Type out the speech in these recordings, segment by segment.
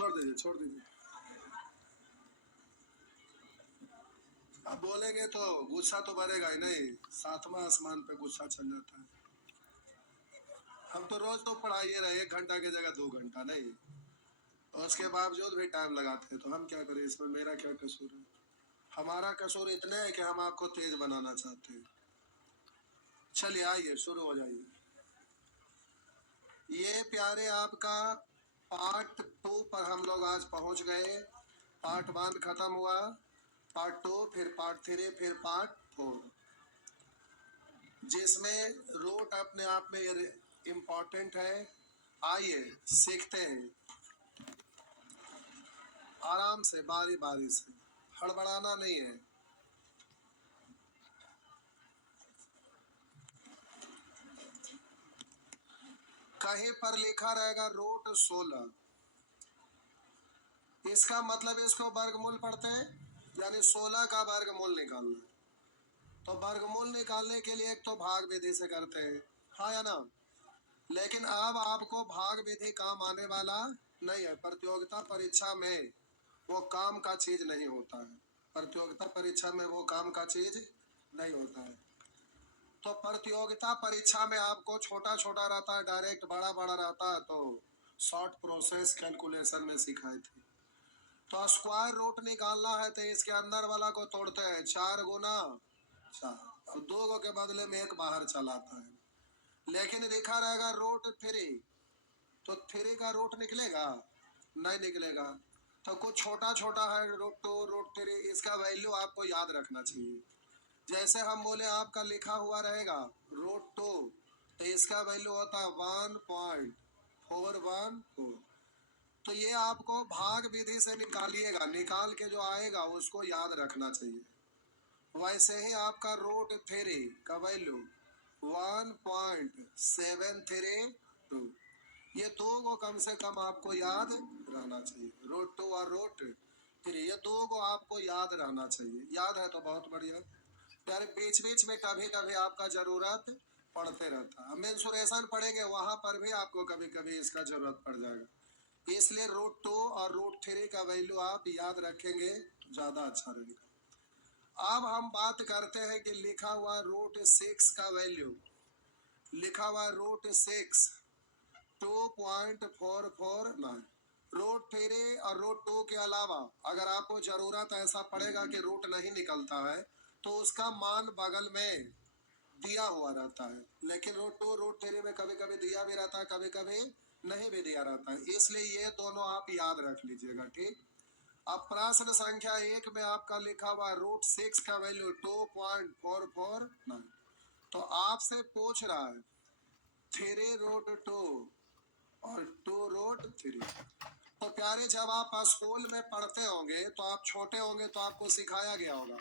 छोड़ दीजिए छोड़ दीजिए। अब बोलेंगे तो गुस्सा तो बढ़ेगा ही नहीं, सातवां आसमान पे गुस्सा चल जाता है। हम तो रोज तो पढ़ाइए रहे, 1 घंटा की जगह 2 घंटा नहीं, और उसके बावजूद भी टाइम लगाते हैं, तो हम क्या करें, इसमें मेरा क्या कसूर है? हमारा कसूर इतने है कि हम आपको तेज बनाना चाहते हैं। चलिए आइए शुरू हो जाइए। ये प्यारे आपका पार्ट 2 पर हम लोग आज पहुंच गए। पार्ट 1 खत्म हुआ, पार्ट 2, फिर पार्ट 3, फिर पार्ट 4, जिसमें रूट अपने आप में इम्पोर्टेंट है। आइए सीखते हैं आराम से, बारी बारी से, हड़बड़ाना नहीं है। कहीं पर लिखा रहेगा रूट 16, इसका मतलब इसको वर्गमूल पढ़ते हैं, यानी 16 का वर्गमूल निकालना है। तो वर्गमूल निकालने के लिए एक तो भाग विधि से करते हैं, हाँ या ना? लेकिन अब आपको भाग विधि काम आने वाला नहीं है। प्रतियोगिता परीक्षा में वो काम का चीज नहीं होता है। प्रतियोगिता परीक्षा में वो काम का चीज नहीं होता है। तो प्रतियोगिता परीक्षा में आपको छोटा छोटा रहता है, डायरेक्ट बड़ा बड़ा रहता है, तो शॉर्ट प्रोसेस कैलकुलेशन में सिखाए थे। तो स्क्वायर रूट निकालना है तो इसके अंदर वाला को तोड़ते हैं, 4 गुना 4, और 2 के बदले में 1 बाहर चलाता है। लेकिन लिखा रहेगा रूट 3, तो 3 का रूट निकलेगा? नहीं निकलेगा। तो कुछ छोटा छोटा है, रूट 2, रूट 3, इसका वैल्यू आपको याद रखना चाहिए। जैसे हम बोले आपका लिखा हुआ रहेगा रूट 2, तो इसका वैल्यू होता है 1.414। तो ये आपको भाग विधि से निकालिएगा, निकाल के जो आएगा उसको याद रखना चाहिए। वैसे ही आपका रूट 3 का वैल्यू 1.732, ये 2 को कम से कम आपको याद रहना चाहिए। रूट 2 और रूट 3, ये 2 को आपको याद रहना चाहिए। याद है तो बहुत बढ़िया। यार बीच बीच में कभी कभी आपका जरूरत पड़ते रहता है। मेंसुरेशन पढ़ेंगे वहां पर भी आपको कभी कभी इसका जरूरत पड़ जाएगा। इसलिए रूट 2 और रूट 3 का वैल्यू आप याद रखेंगे तो ज्यादा अच्छा रहेगा। अब हम बात करते हैं कि लिखा हुआ रूट 6 का वैल्यू, लिखा हुआ रूट 6 2.449। रूट 3 और रूट 2 के अलावा अगर आपको जरूरत ऐसा पड़ेगा कि रूट नहीं निकलता है, तो उसका मान बगल में दिया हुआ रहता है। लेकिन रूट 2 रूट 3 में कभी कभी दिया भी रहता है, कभी कभी नहीं भी दिया रहता है। इसलिए ये दोनों आप याद रख लीजिएगा, ठीक। अब प्रश्न संख्या 1 में आपका लिखा हुआ रूट 6 का वैल्यू 2.449। तो आपसे पूछ रहा है 3 रूट 2 और 2 रूट 3। तो प्यारे जब आप स्कूल में पढ़ते होंगे, तो आप छोटे होंगे तो आपको सिखाया गया होगा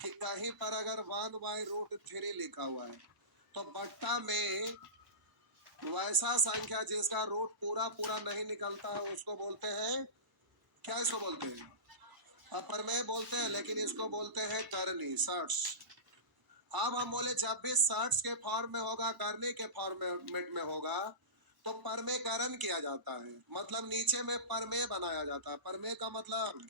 कि कहीं पर अगर 1/√3 लिखा हुआ है, तो बट्टा में वैसा संख्या जिसका रूट पूरा पूरा नहीं निकलता है उसको बोलते हैं, क्या इसको बोलते हैं? अप्रमेय बोलते हैं, लेकिन इसको बोलते हैं करनी, शर्ट्स। अब हम बोले जब भी शर्ट्स के फॉर्म में होगा, करनी के फॉर्मेट में होगा, तो परमेयकरण किया जाता है। मतलब नीचे में परमेय बनाया जाता है। परमेय का मतलब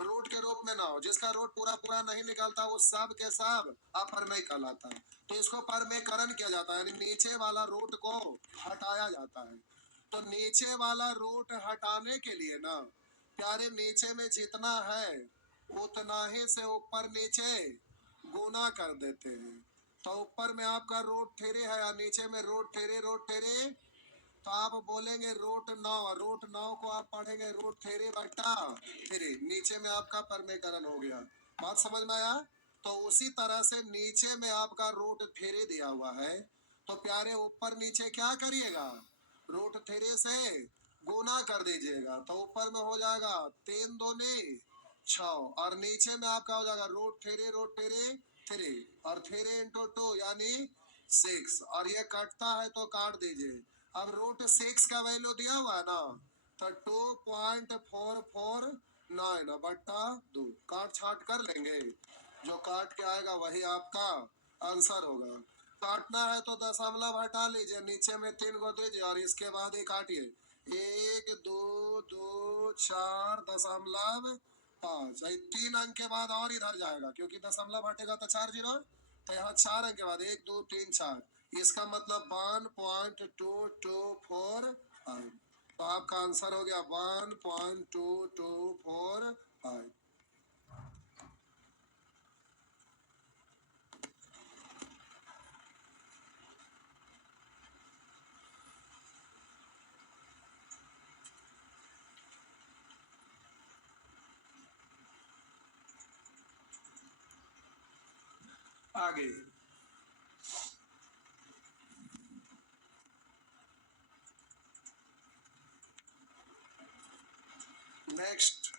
रूट के रूप में ना हो, जिसका रूट पूरा पूरा नहीं निकलता वो सब के सब अपरमेय कहलाता है। तो इसको परमेयकरण किया जाता है, यानी नीचे वाला रूट को हटाया जाता है। तो नीचे वाला रूट हटाने के लिए ना प्यारे, नीचे में जितना है उतना ही से ऊपर नीचे गुना कर देते हैं। तो ऊपर में आपका रूट 3 है और नीचे में रूट 3, तो आप बोलेंगे रूट 9 को आप पढ़ेंगे रूट 3/3, नीचे में आपका परमेयकरण हो गया। बात समझ में आया? तो उसी तरह से नीचे में आपका रूट 3 दिया हुआ है, तो प्यारे ऊपर नीचे क्या करिएगा, रूट 3 से गुना कर दीजिएगा। तो ऊपर में हो जाएगा 3 दूनी 6, और नीचे में आपका हो जाएगा रूट 3 और 3 × 2 यानी 6, और ये कटता है तो काट दीजिए। अब रूट 6 का वैल्यू दिया हुआ है ना, तो 2.449/2, काट छाट कर लेंगे, जो काट के आएगा वही आपका आंसर होगा। काटना है तो दशमलव हटा लीजिए, नीचे में 3 को दीजिए और इसके बाद ही काटिए। 1 2 2 4 दशमलव 5। 3 अंक के बाद और इधर जाएगा क्योंकि दशमलव हटेगा तो 4 जीरो, तो यहाँ 4 अंक के बाद 1 2 3 4, इसका मतलब 1.224। तो आपका आंसर हो गया 1.2245। आगे नेक्स्ट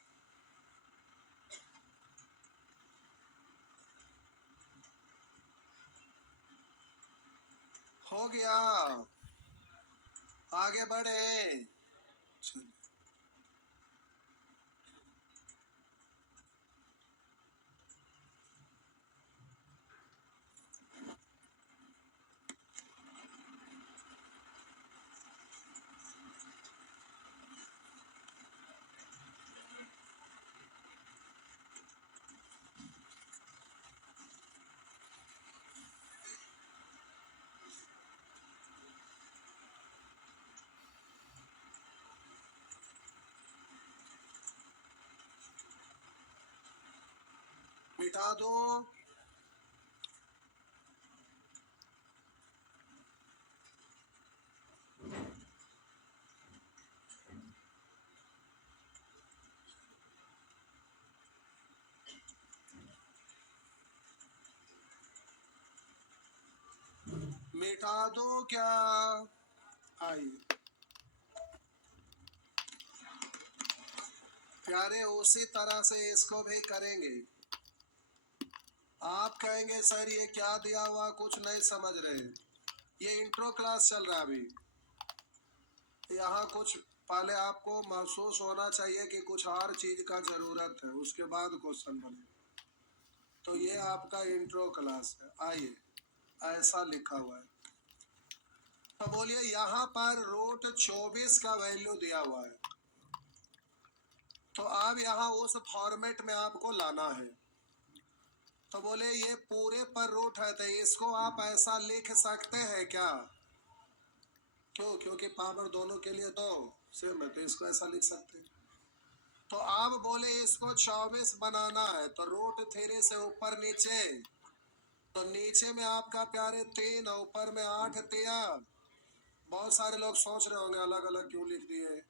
हो गया, आगे बढ़े। मिटा दो, मिटा दो क्या? आइए प्यारे, उसी तरह से इसको भी करेंगे। आप कहेंगे सर ये क्या दिया हुआ, कुछ नहीं समझ रहे। ये इंट्रो क्लास चल रहा है अभी, यहाँ कुछ पहले आपको महसूस होना चाहिए कि कुछ और चीज का जरूरत है, उसके बाद क्वेश्चन बने। तो ये आपका इंट्रो क्लास है। आइए, ऐसा लिखा हुआ है, तो बोलिए यहाँ पर रूट 24 का वैल्यू दिया हुआ है, तो अब यहाँ उस फॉर्मेट में आपको लाना है। तो बोले ये पूरे पर रूट है, तो इसको आप ऐसा लिख सकते हैं क्या? क्यों? क्योंकि पावर दोनों के लिए तो सेम है, तो इसको ऐसा लिख सकते हैं। तो आप बोले इसको 24 बनाना है, तो रूट 3 से ऊपर नीचे, तो नीचे में आपका प्यारे 3 और ऊपर में 8 तिया। बहुत सारे लोग सोच रहे होंगे अलग अलग क्यों लिख दिए,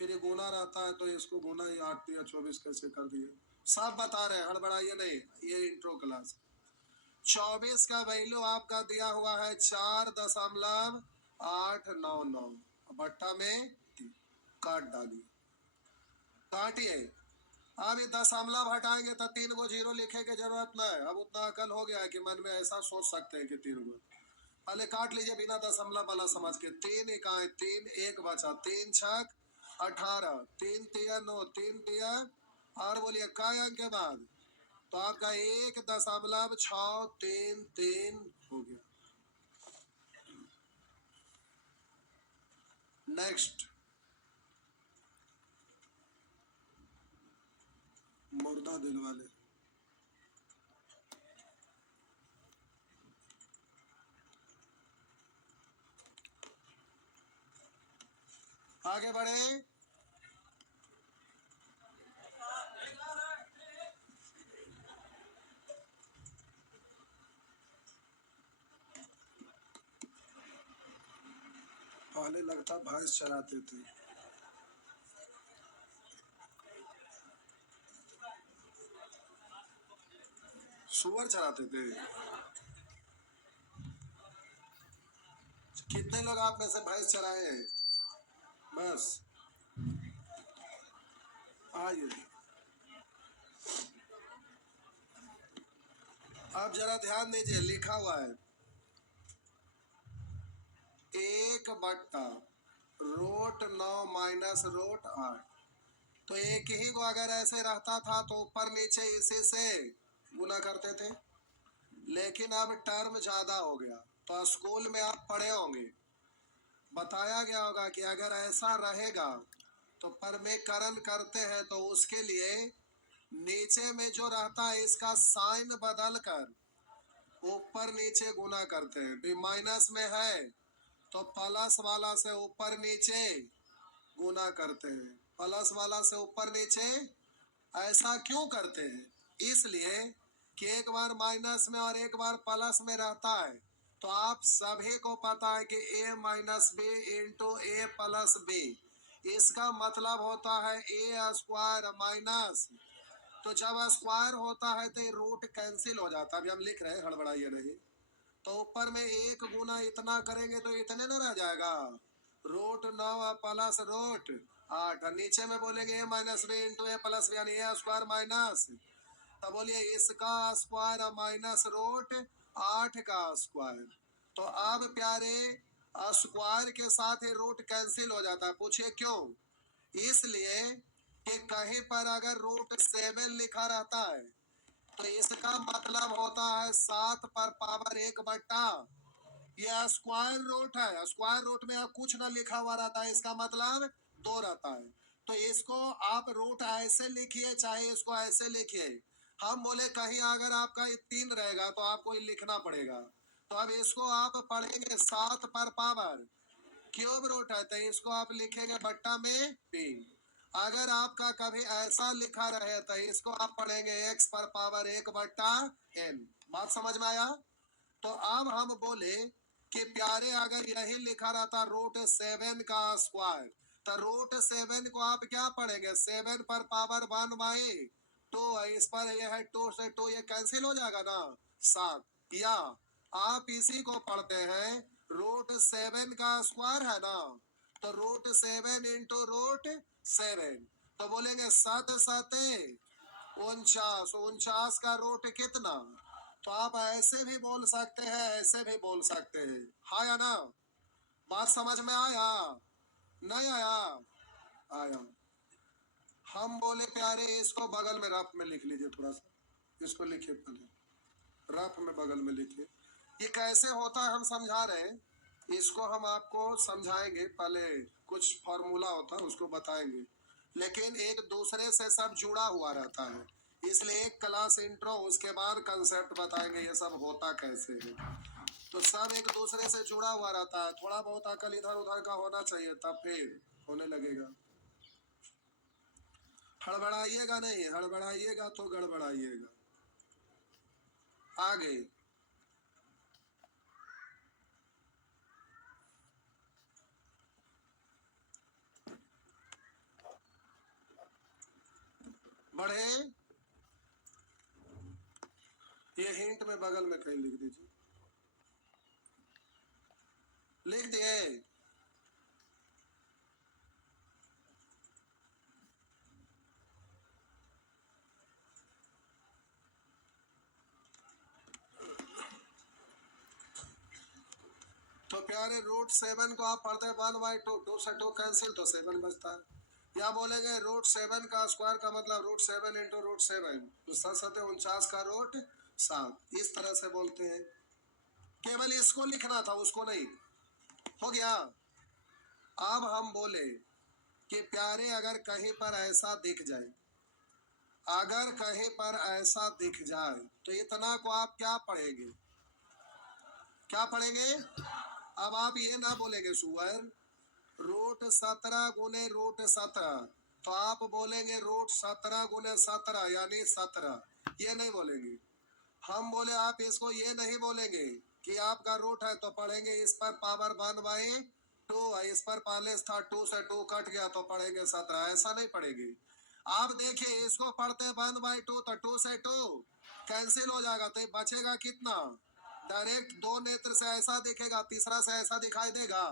फिर ये गुना रहता है तो इसको गुना ही 8 तिया 24 कैसे कर दिए। सब बता रहे हैं, हड़बड़ाइए नहीं, ये इंट्रो क्लास। 24 का वैल्यू आपका दिया हुआ है 4.899, बट्टा में काट डालिए, काटिए। अब ये दशमलव हटाएंगे तो 3 गो जीरो लिखे की जरूरत नहीं, अब उतना अकल हो गया है कि मन में ऐसा सोच सकते हैं कि 3 गो। पहले काट लीजिए बिना दशमलव वाला समझ के। 3 इकाई 3, 1 बचा, 3 छक 18, 3 तिया 9, 3 तिया, और बोलिए काय अंक के बाद, तो आपका 1.633 हो गया। नेक्स्ट, मुर्दा दिल वाले, आगे बढ़े। पहले लगता भैंस चराते थे, सुअर चराते थे। कितने लोग आप में से भैंस चराए हैं? बस, आइए अब जरा ध्यान दीजिए, लिखा हुआ है 1/√9 माइनस √8। तो एक ही को अगर ऐसे रहता था तो ऊपर नीचे इसी से गुना करते थे, लेकिन अब टर्म ज्यादा हो गया। तो स्कूल में आप पढ़े होंगे बताया गया होगा कि अगर ऐसा रहेगा तो परमेकरण करते हैं तो उसके लिए नीचे में जो रहता है इसका साइन बदल कर ऊपर नीचे गुना करते हैं। तो माइनस में है तो प्लस वाला से ऊपर नीचे गुना करते हैं, प्लस वाला से ऊपर नीचे। ऐसा क्यों करते हैं? इसलिए कि एक बार माइनस में और एक बार प्लस में रहता है। तो आप सभी को पता है कि a minus B into A plus B, इसका मतलब होता है ए स्क्वायर माइनस। तो जब स्क्वायर होता है तो रूट कैंसिल हो जाता है। अभी हम लिख रहे हैं, हड़बड़ाइए नहीं। तो ऊपर में एक गुना इतना करेंगे तो इतने ना रह जाएगा, रूट 9 प्लस रूट 8। नीचे में बोलेंगे ए minus B into A plus B, यानी ए स्क्वायर माइनस। तो बोलिए इसका स्क्वायर माइनस रूट 8 का स्क्वायर। तो अब प्यारे स्क्वायर के साथ ही रूट कैंसिल हो जाता है। पूछिए क्यों? इसलिए कि कहीं पर अगर रूट 7 लिखा रहता है तो इसका मतलब होता है 7 पर पावर 1/। यह स्क्वायर रूट है, स्क्वायर रूट में कुछ ना लिखा हुआ रहता है, इसका मतलब 2 रहता है। तो इसको आप रूट ऐसे लिखिए चाहे इसको ऐसे लिखिए। हम बोले कहीं अगर आपका 3 रहेगा तो आपको लिखना पड़ेगा। तो अब इसको आप पढ़ेंगे 7 पर पावर क्यूब रूट है तो इसको आप लिखेंगे बट्टा में 3। अगर आपका कभी ऐसा लिखा रहे तो इसको आप पढ़ेंगे x पर पावर 1/n। बात समझ में आया? तो अब हम बोले कि प्यारे अगर यही लिखा रहता रूट 7 का स्क्वायर, तो रूट 7 को आप क्या पढ़ेंगे? 7 पर पावर 1/2। इस पर यह है 2 से 2 ये कैंसिल हो जाएगा ना, 7। या आप इसी को पढ़ते हैं रूट 7 का स्क्वायर है ना, तो रूट 7 इंटू रूट 7। तो बोलेंगे 7 7 49, 49 का रूट कितना? तो आप ऐसे भी बोल सकते हैं, ऐसे भी बोल सकते हैं। हाँ या ना? बात समझ में आया? नहीं आया? आया। हम बोले प्यारे इसको बगल में रफ में लिख लीजिए, थोड़ा सा इसको लिखिए, पहले रफ में बगल में लिखिए। ये कैसे होता है हम समझा रहे हैं, इसको हम आपको समझाएंगे। पहले कुछ फॉर्मूला होता है उसको बताएंगे, लेकिन एक दूसरे से सब जुड़ा हुआ रहता है। इसलिए एक क्लास इंट्रो, उसके बाद कंसेप्ट बताएंगे ये सब होता कैसे है। तो सब एक दूसरे से जुड़ा हुआ रहता है। थोड़ा बहुत अकल इधर उधर का होना चाहिए, तब फिर होने लगेगा। हड़बड़ाइएगा नहीं, हड़बड़ाइएगा तो गड़बड़ाइएगा। आगे बढ़े। ये हिंट में बगल में कहीं लिख दीजिए, लिख दिए। तो प्यारे रूट 7 को आप पढ़ते हैं 1/2, 2 से 2 कैंसिल तो 7 बचता है। या बोलेंगे रूट 7 का स्क्वायर का मतलब रूट 7 इंटू रूट 7, तो 7 49 का रूट 7। इस तरह से बोलते हैं। केवल इसको लिखना था, उसको नहीं। हो गया? अब हम बोले कि प्यारे अगर कहीं पर ऐसा दिख जाए, अगर कहीं पर ऐसा दिख जाए तो इतना को आप क्या पढ़ेंगे? क्या पढ़ेंगे? अब आप ये ना बोलेंगे सुअर रूट 17 गुने रूट 17, तो आप बोलेंगे रूट 17 गुने 17 यानी 17। ये नहीं बोलेंगे। हम बोले आप इसको ये नहीं बोलेंगे कि आपका रूट है तो पढ़ेंगे इस पर पावर 1/2, इस पर पहले था 2 से 2 कट गया तो पढ़ेंगे 17। ऐसा नहीं पढ़ेंगे। आप देखिए इसको पढ़ते 1/2 तो 2 से 2 कैंसिल हो जाएगा, तो बचेगा कितना? डायरेक्ट 2 नेत्र से ऐसा दिखेगा, तीसरा से ऐसा दिखाई देगा,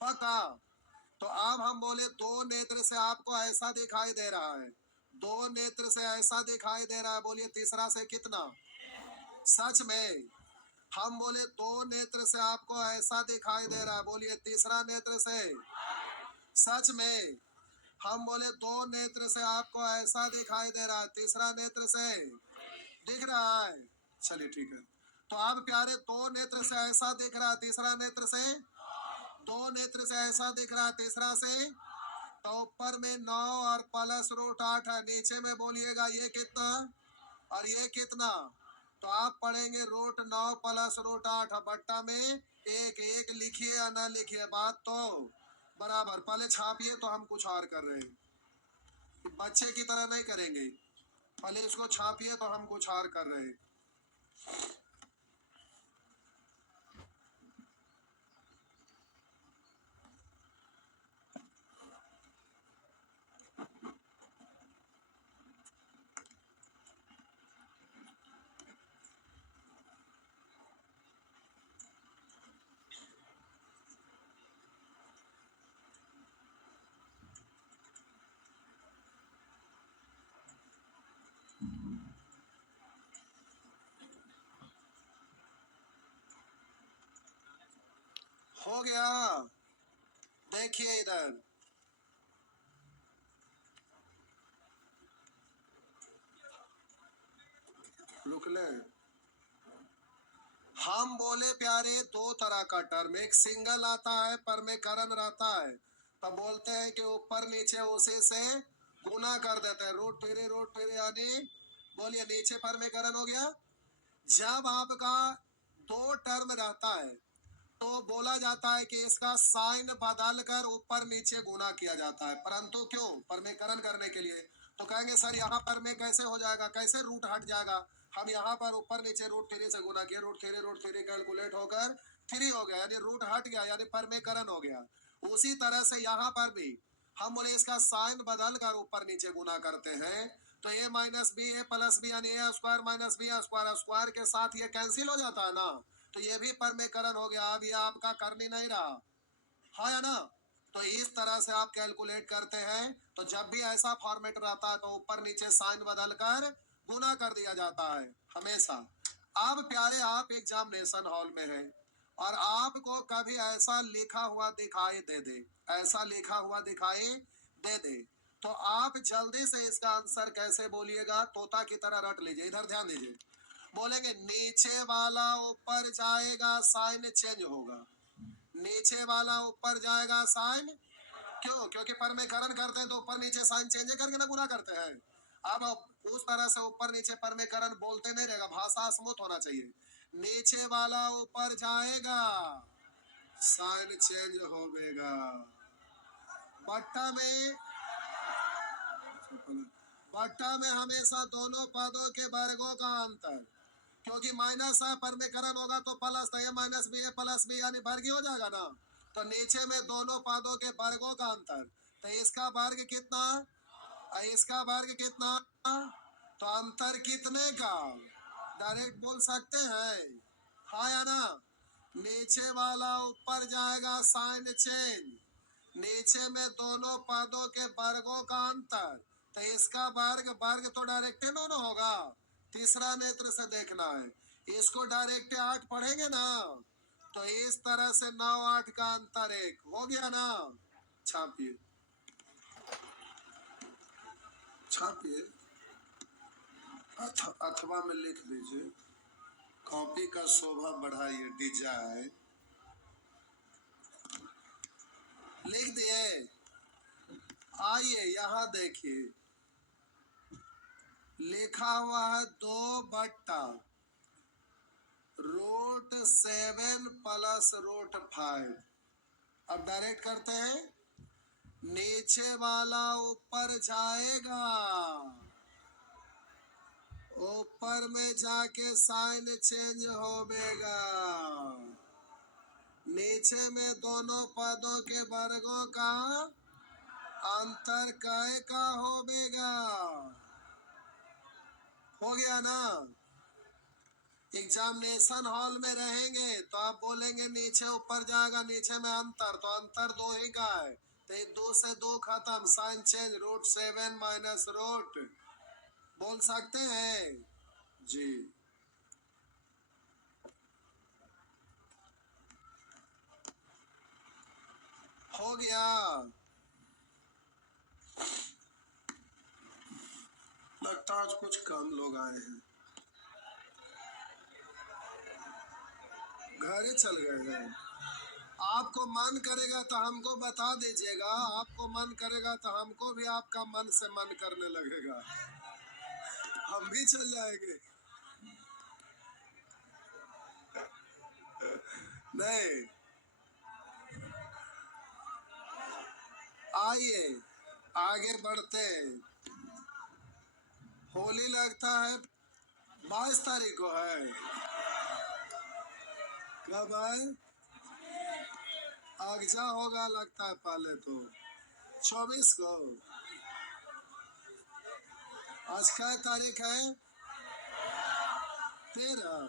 पक्का। तो अब हम बोले 2 नेत्र से आपको ऐसा दिखाई दे रहा है, 2 नेत्र से ऐसा दिखाई दे रहा है, बोलिए तीसरा से कितना? सच में हम बोले 2 नेत्र से आपको ऐसा दिखाई दे रहा है, बोलिए तीसरा नेत्र से। सच में हम बोले 2 नेत्र से आपको ऐसा दिखाई दे रहा है, तीसरा नेत्र से दिख रहा है। चलिए ठीक है। तो अब प्यारे 2 नेत्र से ऐसा दिख रहा है, तीसरा नेत्र से। 2 नेत्र से ऐसा दिख रहा है, तीसरा से तो ऊपर में 9 और प्लस रूट 8 है, नीचे में बोलिएगा ये कितना और ये कितना, तो आप पढ़ेंगे रूट 9 प्लस रूट 8 बट्टा में एक एक लिखिए या ना लिखिए, बात तो बराबर। पहले छापिए तो हम कुछ और कर रहे हैं, बच्चे की तरह नहीं करेंगे, पहले इसको छापिए तो हम कुछ और कर रहे हैं। हो गया, देखिए इधर रुक ले। हम बोले प्यारे दो तरह का टर्म, एक सिंगल आता है पर में करण रहता है, तो बोलते हैं कि ऊपर नीचे उसी से गुना कर देते हैं, रूट तेरे यानी बोलिए नीचे पर में करण हो गया। जब आपका दो टर्म रहता है तो बोला जाता है कि इसका साइन बदल कर ऊपर नीचे गुना किया जाता है, परंतु क्यों, परमेकरण करने के लिए। तो कहेंगे सर यहाँ पर में कैसे हो जाएगा, कैसे रूट हट जाएगा, हम यहाँ पर ऊपर नीचे रूट 3 से गुना किया, रूट 3 कैलकुलेट होकर 3 हो गया, यानी रूट हट गया, यानी परमेकरण हो गया। उसी तरह से यहाँ पर भी हम बोले इसका साइन बदल कर ऊपर नीचे गुना करते हैं, तो A minus B A plus B यानी A square minus B square, square के साथ ये कैंसिल हो जाता है ना, तो ये भी परमेकरण हो गया। अब ये आपका कर नहीं रहा, हाँ या ना। तो इस तरह से आप कैलकुलेट करते हैं, तो जब भी ऐसा फॉर्मेट रहता है तो ऊपर नीचे साइन बदल कर गुना कर दिया जाता है हमेशा। अब प्यारे आप एग्जामिनेशन हॉल में हैं और आपको कभी ऐसा लिखा हुआ दिखाई दे दे, ऐसा लिखा हुआ दिखाई दे दे, तो आप जल्दी से इसका आंसर कैसे बोलिएगा, तोता की तरह रट लीजिए, इधर ध्यान दीजिए। बोलेंगे नीचे वाला ऊपर जाएगा साइन चेंज होगा, नीचे वाला ऊपर जाएगा साइन, क्यों, क्योंकि परमेकरण करते हैं तो ऊपर नीचे साइन चेंज करके ना गुना करते हैं। अब उस तरह से ऊपर नीचे परमेकरण बोलते नहीं रहेगा, भाषा स्मूथ होना चाहिए। नीचे वाला ऊपर जाएगा साइन चेंज होगा, बट्टा में बट्टा में हमेशा दोनों पदों के वर्गों का अंतर, क्योंकि माइनस है परमेकरण होगा तो प्लस, तो A minus B A plus B यानी वर्ग हो जाएगा ना, तो नीचे में दोनों पदों के वर्गों का अंतर, तो इसका वर्ग कितना और इसका वर्ग कितना, तो अंतर कितने का डायरेक्ट बोल सकते हैं, हाँ या ना। नीचे वाला ऊपर जाएगा साइन चेंज, नीचे में दोनों पदों के वर्गों का अंतर, तो इसका वर्ग, वर्ग तो डायरेक्ट दोनों होगा, तीसरा नेत्र से देखना है, इसको डायरेक्ट 8 पढ़ेंगे ना, तो इस तरह से 9 8 का अंतर 1 हो गया ना। छापिए छापिए अथवा में लिख दीजिए, कॉपी का शोभा बढ़ाइए, डिजाइन लिख दिए। आइए यहाँ देखिए लिखा हुआ है 2 बट्टा रूट 7 प्लस रूट 5। अब डायरेक्ट करते हैं, नीचे वाला ऊपर जाएगा, ऊपर में जाके साइन चेंज होगा, नीचे में दोनों पदों के वर्गों का अंतर काय का होगा, हो गया ना। एग्जामिनेशन हॉल में रहेंगे तो आप बोलेंगे नीचे ऊपर जाएगा, नीचे में अंतर, तो अंतर 2 ही का है, तो 2 से 2 खत्म, sign change root 7 minus root, बोल सकते हैं जी। हो गया, लगता है आज कुछ कम लोग आए हैं, घरे चल गए हैं। आपको मन करेगा तो हमको बता दीजिएगा, आपको मन करेगा तो हमको भी आपका मन से मन करने लगेगा, हम भी चल जाएंगे। नहीं, आइए आगे बढ़ते हैं। होली लगता है 22 तारीख को है। कब है? अगजा होगा लगता है, पहले तो 24 को। आज क्या तारीख है? 13।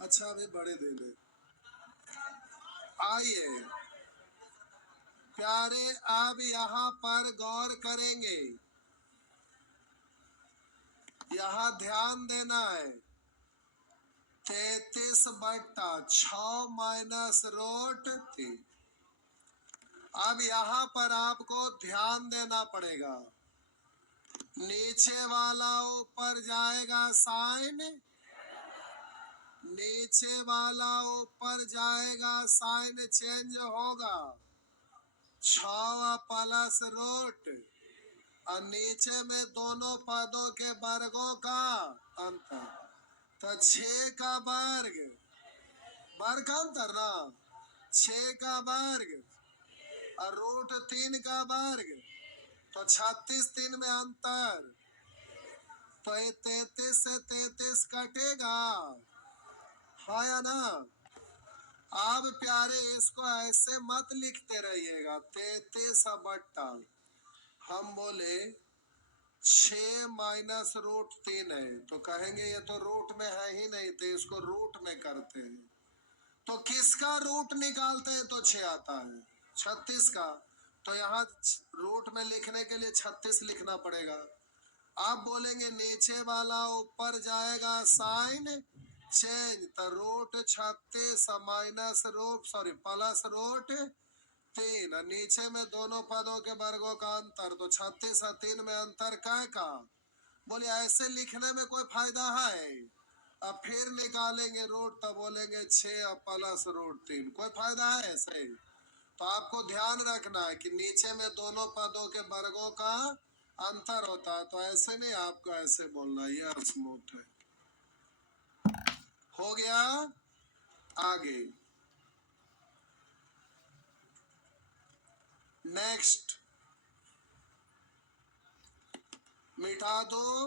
अच्छा, अभी बड़े दिन है। आइए प्यारे, अब यहाँ पर गौर करेंगे, यहाँ ध्यान देना है। 33/6 माइनस रूट 3। अब यहाँ पर आपको ध्यान देना पड़ेगा, नीचे वाला ऊपर जाएगा साइन, नीचे वाला ऊपर जाएगा साइन चेंज होगा, 6 प्लस रूट, और नीचे में दोनों पदों के वर्गों का अंतर। तो 6 का वर्ग, वर्ग का अंतर ना, 6 का वर्ग और रूट 3 का वर्ग, तो 36 3 में अंतर, तो ये 33 से 33 कटेगा, हाँ या ना। अब प्यारे इसको ऐसे मत लिखते रहिएगा 33/, हम बोले 6 माइनस रूट 3 है, तो कहेंगे ये तो रूट में है ही नहीं, तो इसको रूट में करते हैं। तो किसका रूट निकालते हैं तो 6 आता है, 36 का। तो यहाँ रूट में लिखने के लिए 36 लिखना पड़ेगा। आप बोलेंगे नीचे वाला ऊपर जाएगा साइन चेंज, तो root 36 minus root plus root 3, नीचे में दोनों पदों के वर्गों का अंतर, तो 36 और 3 में अंतर काय का। बोलिए ऐसे लिखने में कोई फायदा है? अब फिर निकालेंगे रूट, तो बोलेंगे 6 प्लस रूट 3, कोई फायदा है ऐसे? तो आपको ध्यान रखना है कि नीचे में दोनों पदों के वर्गों का अंतर होता है, तो ऐसे नहीं, आपको ऐसे बोलना, ये स्मूथ है। हो गया। आगे नेक्स्ट, मिटा दो।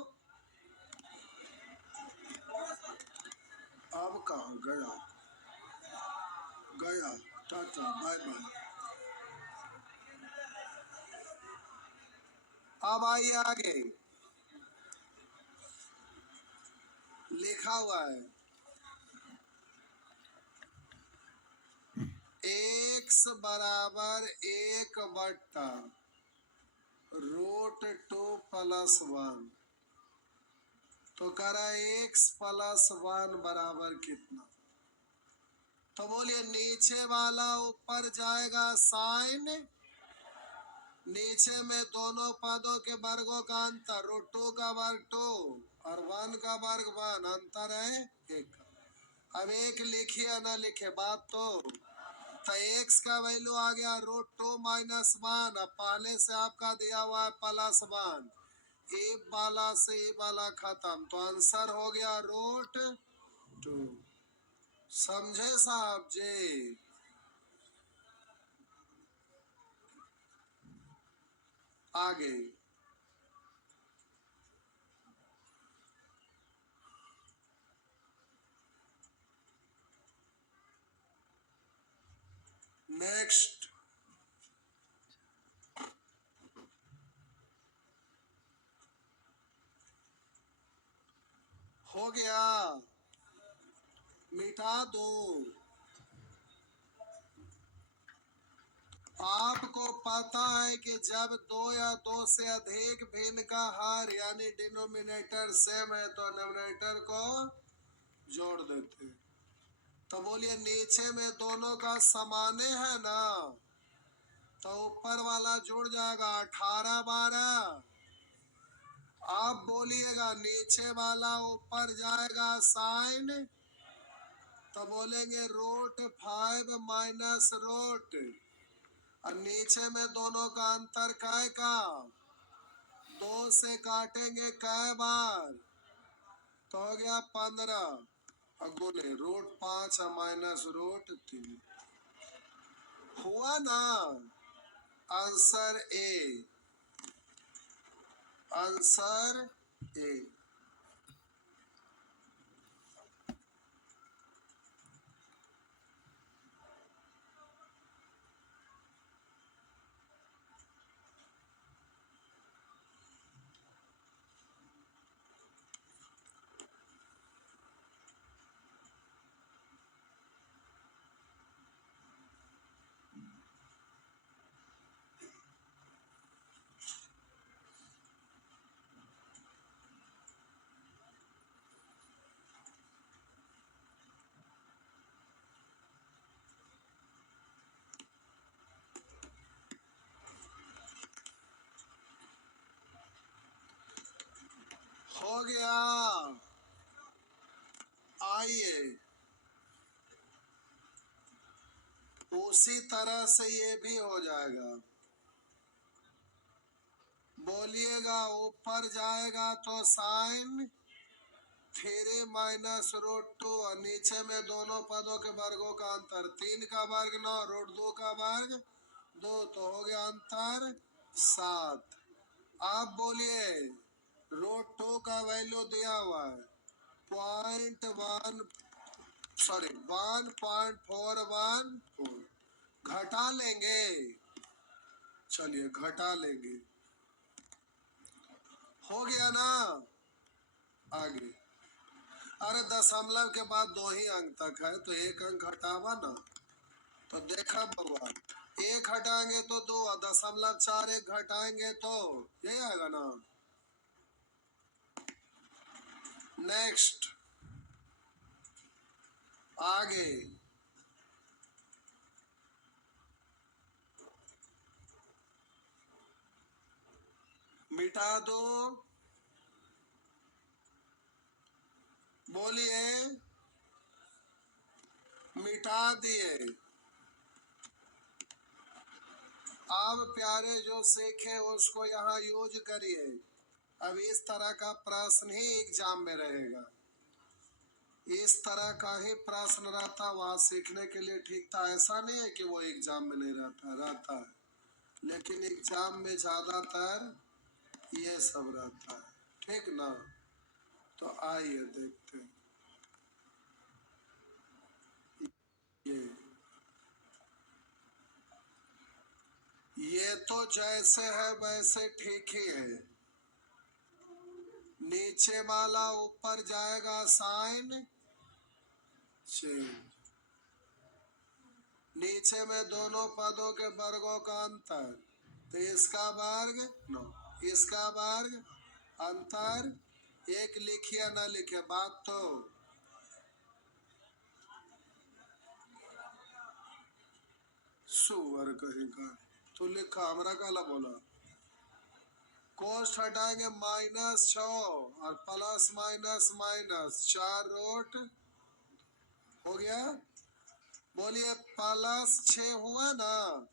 अब कहाँ गया, गया, टाटा बाय बाय। अब आइए आगे, लिखा हुआ है x बराबर 1/√2 प्लस 1। तो कह रहा है x प्लस 1 बराबर कितना। तो बोलिए नीचे वाला ऊपर जाएगा साइन, नीचे में दोनों पदों के वर्गों का अंतर, √2 का वर्ग 2 और 1 का वर्ग 1, अंतर है 1। अब 1 लिखिए ना लिखे बात तो x का वैल्यू आ गया √2 माइनस 1, अब पहले से आपका दिया हुआ है प्लस 1, ए वाला से ए वाला खत्म, तो आंसर हो गया √2। समझे साहब जी? आगे नेक्स्ट, हो गया, मिटा दो। आपको पता है कि जब 2 या 2 से अधिक भिन्न का हर यानी डिनोमिनेटर सेम है तो न्यूमरेटर को जोड़ देते हैं। तो बोलिए नीचे में दोनों का समाने है ना, तो ऊपर वाला जुड़ जाएगा 18/12। आप बोलिएगा नीचे वाला ऊपर जाएगा साइन तो बोलेंगे रूट 5 माइनस रूट, और नीचे में दोनों का अंतर काय का 2 से काटेंगे कै बार, तो हो गया 15। अब बोले रूट 5 माइनस रूट 3 हुआ ना। Answer A, answer A. हो गया। आइए उसी तरह से ये भी हो जाएगा। बोलिएगा ऊपर जाएगा तो साइन 3 माइनस रूट 2, और नीचे में दोनों पदों के वर्गों का अंतर 3 का वर्ग 9 रूट 2 का वर्ग 2, तो हो गया अंतर 7। आप बोलिए रूट 2 का वैल्यू दिया हुआ है 0.1 सॉरी 1.414, घटा लेंगे। चलिए घटा लेंगे, हो गया ना। आगे, अरे दशमलव के बाद 2 ही अंक तक है तो 1 अंक घटावा ना। तो देखा बउआ, 1 हटाएंगे तो 2, 0.4 1 घटाएंगे तो यही आएगा ना। नेक्स्ट, आगे मिटा दो। बोलिए मिटा दिए। अब प्यारे जो सीखे उसको यहाँ यूज करिए। अब इस तरह का प्रश्न ही एग्जाम में रहेगा, इस तरह का ही प्रश्न रहता, वहां सीखने के लिए ठीक था। ऐसा नहीं है कि वो एग्जाम में नहीं रहता, रहता है, लेकिन एग्जाम में ज्यादातर ये सब रहता है, ठीक ना। तो आइए देखते हैं। ये तो जैसे है वैसे ठीक ही है। नीचे वाला ऊपर जाएगा साइन चेंज, नीचे में दोनों पदों के वर्गों का अंतर, तो इसका वर्ग 9, इसका वर्ग अंतर 1, लिखिए ना लिखे बात तो। सुअर कहेगा तो लिखा, हमरा काला बोला। कोष्ट हटाएंगे -6 और प्लस माइनस माइनस 4 रूट हो गया। बोलिए +6 हुआ ना,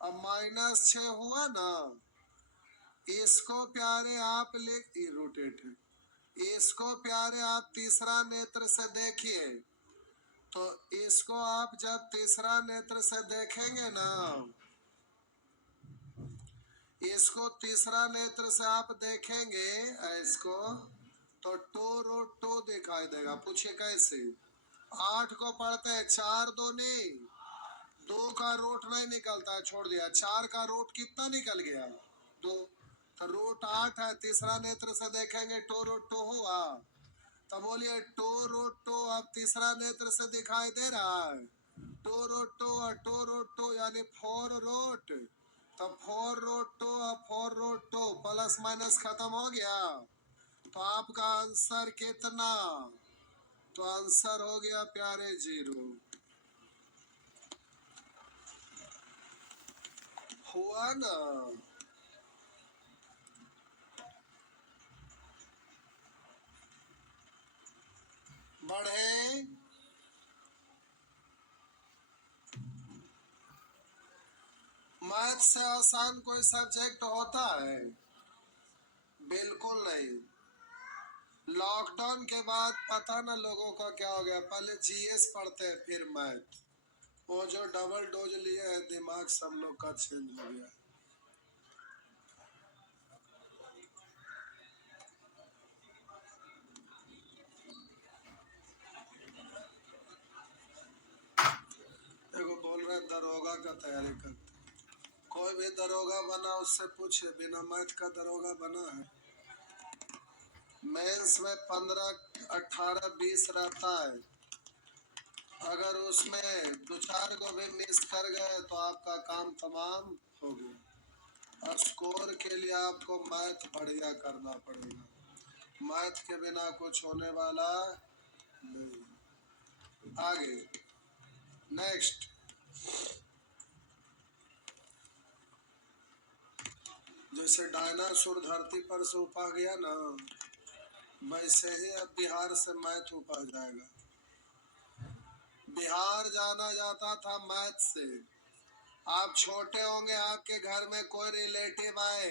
अब -6 हुआ ना। इसको प्यारे आप रोटेट है, इसको प्यारे आप तीसरा नेत्र से देखिए। तो इसको आप जब तीसरा नेत्र से देखेंगे ना, इसको तीसरा नेत्र से आप देखेंगे इसको, तो 2√2 दिखाई देगा। पूछिए कैसे। 8 को पढ़ते हैं 4 दूनी 2 का रूट नहीं निकलता है, छोड़ दिया। 4 का रूट कितना निकल गया 2, तो रूट 8 है। तीसरा नेत्र से देखेंगे 2√2 हुआ। तो बोलिए 2√2 अब तीसरा नेत्र से दिखाई दे रहा है। 2√2 और 2√2 यानी 4√, तो 4√2 और 4√2 प्लस माइनस खत्म हो गया। तो आपका आंसर कितना, तो आंसर हो गया प्यारे 0। हुआ ना। बढ़े मैथ से आसान कोई सब्जेक्ट होता है? बिल्कुल नहीं। लॉकडाउन के बाद पता ना लोगों का क्या हो गया, पहले जीएस पढ़ते हैं फिर मैथ। वो जो डबल डोज लिए है, दिमाग सब लोग का चेंज हो गया। देखो बोल रहे दरोगा का तैयारी करते, कोई भी दरोगा बना उससे पूछे बिना मैथ का दरोगा बना है? मेंस में 15, 18, 20 रहता है, अगर उसमें दो चार को भी मिस कर गए तो आपका काम तमाम हो गया। स्कोर के लिए आपको मैथ बढ़िया करना पड़ेगा, मैथ के बिना कुछ होने वाला नहीं। आगे नेक्स्ट, जैसे डायनासोर धरती पर से उपा गया ना, वैसे ही अब बिहार से मैथ उपा जाएगा। बिहार जाना जाता था मैथ से। आप छोटे होंगे, आपके घर में कोई रिलेटिव आए,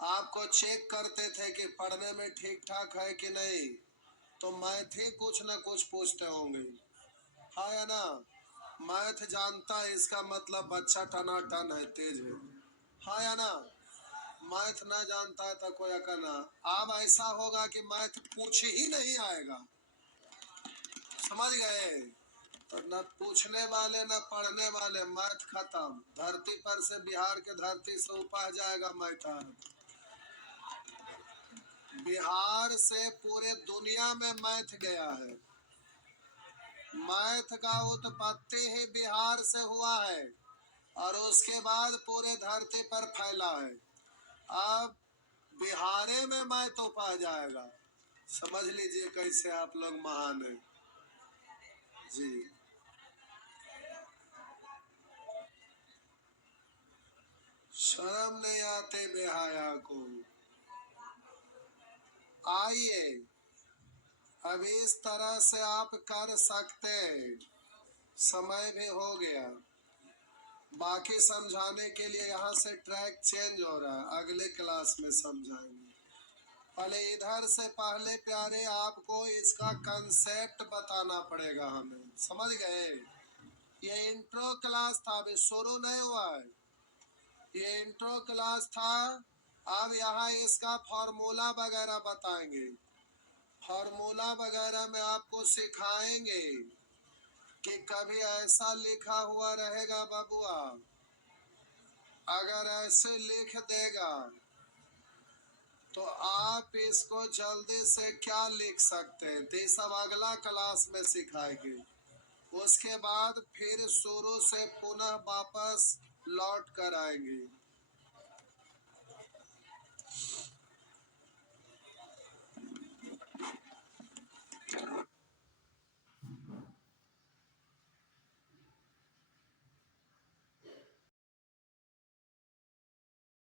आपको चेक करते थे कि पढ़ने में ठीक ठाक है कि नहीं, तो मैथ ही कुछ ना कुछ पूछते होंगे, हाँ या ना? मैथ जानता है इसका मतलब बच्चा टनाटन है, तेज है, हाँ या ना? मैथ ना जानता है तो कोई अकल ना। अब ऐसा होगा कि मैथ पूछ ही नहीं आएगा, समझ गए? तो न पूछने वाले न पढ़ने वाले, मैथ खत्म। धरती पर से, बिहार के धरती से उपा जाएगा मैथ। बिहार से पूरे दुनिया में मैथ गया है। मैथ का उत्पत्ति ही बिहार से हुआ है और उसके बाद पूरे धरती पर फैला है। अब बिहारे में मैथ उपा जाएगा, समझ लीजिए कैसे आप लोग महान हैं जी। शर्म नहीं आते बेहाया को? आइए अब इस तरह से आप कर सकते हैं, समय भी हो गया। बाकी समझाने के लिए यहाँ से ट्रैक चेंज हो रहा है, अगले क्लास में समझाएंगे। पहले इधर से पहले प्यारे आपको इसका कंसेप्ट बताना पड़ेगा हमें, समझ गए? ये इंट्रो क्लास था, अभी शुरू नहीं हुआ है, ये इंट्रो क्लास था। अब यहाँ इसका फॉर्मूला वगैरह बताएंगे, फॉर्मूला वगैरह में आपको सिखाएंगे कि कभी ऐसा लिखा हुआ रहेगा बबुआ, अगर ऐसे लिख देगा तो आप इसको जल्दी से क्या लिख सकते हैं, तो सब अगला क्लास में सिखाएंगे। उसके बाद फिर शुरू से पुनः वापस लौट कर आएंगे।